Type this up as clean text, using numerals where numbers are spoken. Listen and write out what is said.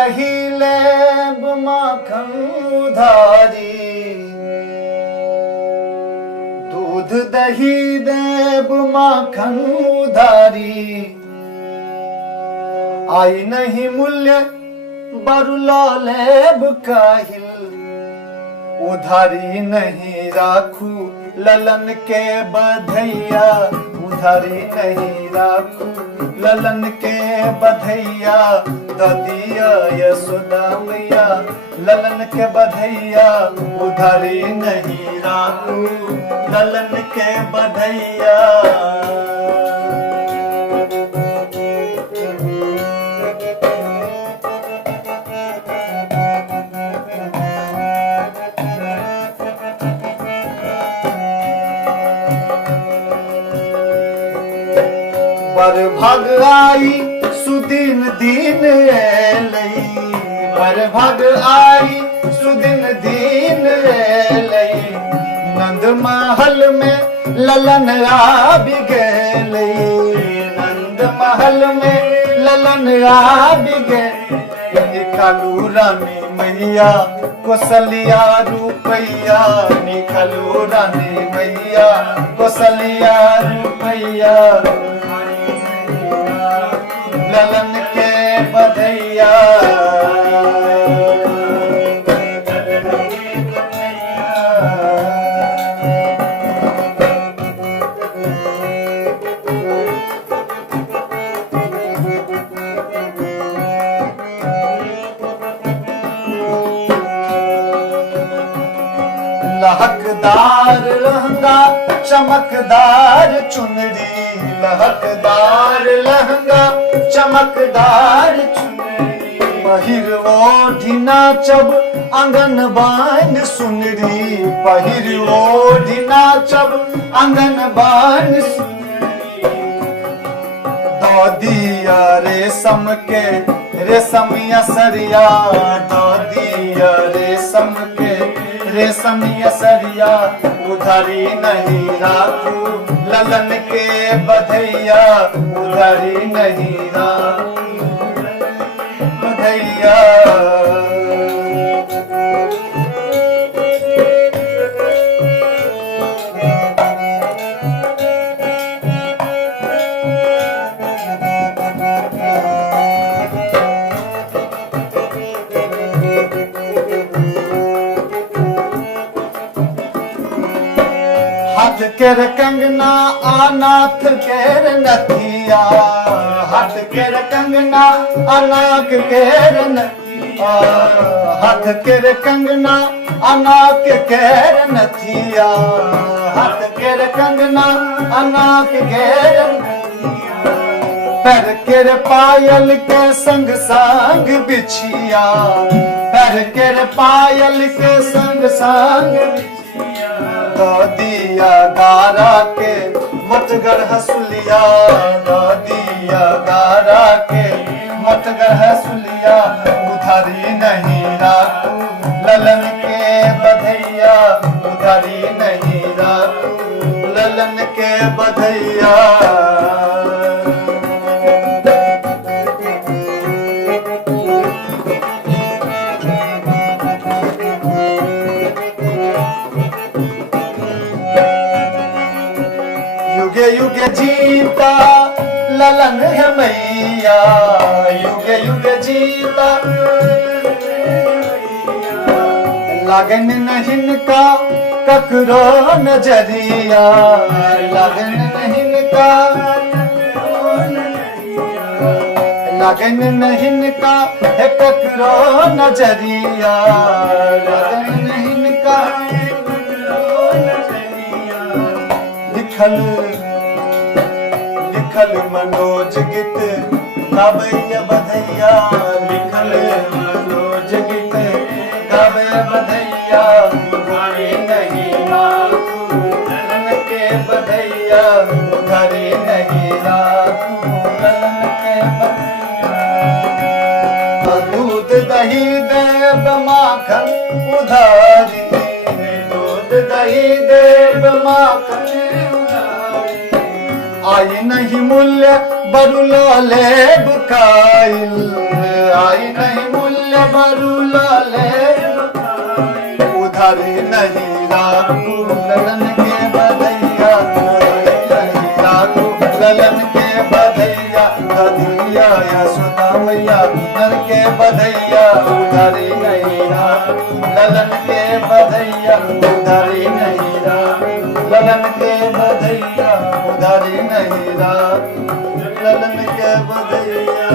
दही लेब माखन उधारी, दूध दही देब माखन उधारी, आई नहीं मूल्य बरुला लेब काहिल, उधारी नहीं राखू ललन के बधैया, उधारी नहीं राखू ललन के बधैया, ददिया यशोदा मैया ललन के बधैया, उधारी नहीं राखू ललन के बधैया। बर भग आई सुदिन दिन एलई, बर भग आई सुदिन दिन एलई, नंद महल में ललन आबि गेलई, नंद महल में ललन आबि गेलई, निकालू रानी मैया कौशल्या रुपैया, निकालू रानी मैया कौशल्या रुपैया, ललन के बधैया। लहकदार लहंगा चमकदार चुनरी, लहकदार लहंगा चमकदार चुनरी, पहिर ओढ़ी नाचब आंगन बान सुनरी, पहिर ओढ़ी नाचब आंगन बान सुनरी, ददिया रेशम के रेशमिया सरिया, ददिया रेशम के रेशमिया सरिया, उधारी नहीं राखू ललन के बधैया, उधारी नहीं राखू बधैया। हाथ केर कंगना अनाथ केर नथिया, हाथ केर कंगना अनाथ केर नथिया, हाथ केर कंगना अनाथ केर नथिया, हाथ केर कंगना अनाथ केर नथिया, पैर केर पायल के संग संग बिछिया, पैर केर पायल के संग संग बिछिया, ददिया गारा के मतगर हसुलिया, ददिया गारा के मतगर हसुलिया, उधारी नहीं राखू ललन के बधैया, उधारी नहीं राखू ललन के बधैया। युगे युगे जीता ललन है मैया, युगे युगे जीता लगन नहीं का ककरो नजरिया, लगन नहीं का लगन नहीं का है ककरो नजरिया, लगन नहीं का लिखल लिखल मनोज गीत गाबै बधैया, लिखल मनोज गीत गाबै बधैया, उधारी नहीं राखू ललन के बधैया, उधारी नहीं राखू ललन के बधैया। दूध दही देब माखन उधारी, दूध दही देब माखन उधारी, आई नहीं मूल्य बरुला लेब काइल, आई नहीं मूल्य भरू लाले उधारी नहीं राखू ललन के बधैया नहीं राखू ललन के बधैया कदिया यशोदा मैया नर के बधैया उधारी नहीं राखू ललन के बधैया उधारी नहीं राखू ललन के बधैया उधारी नहीं राखू ललन के बधैया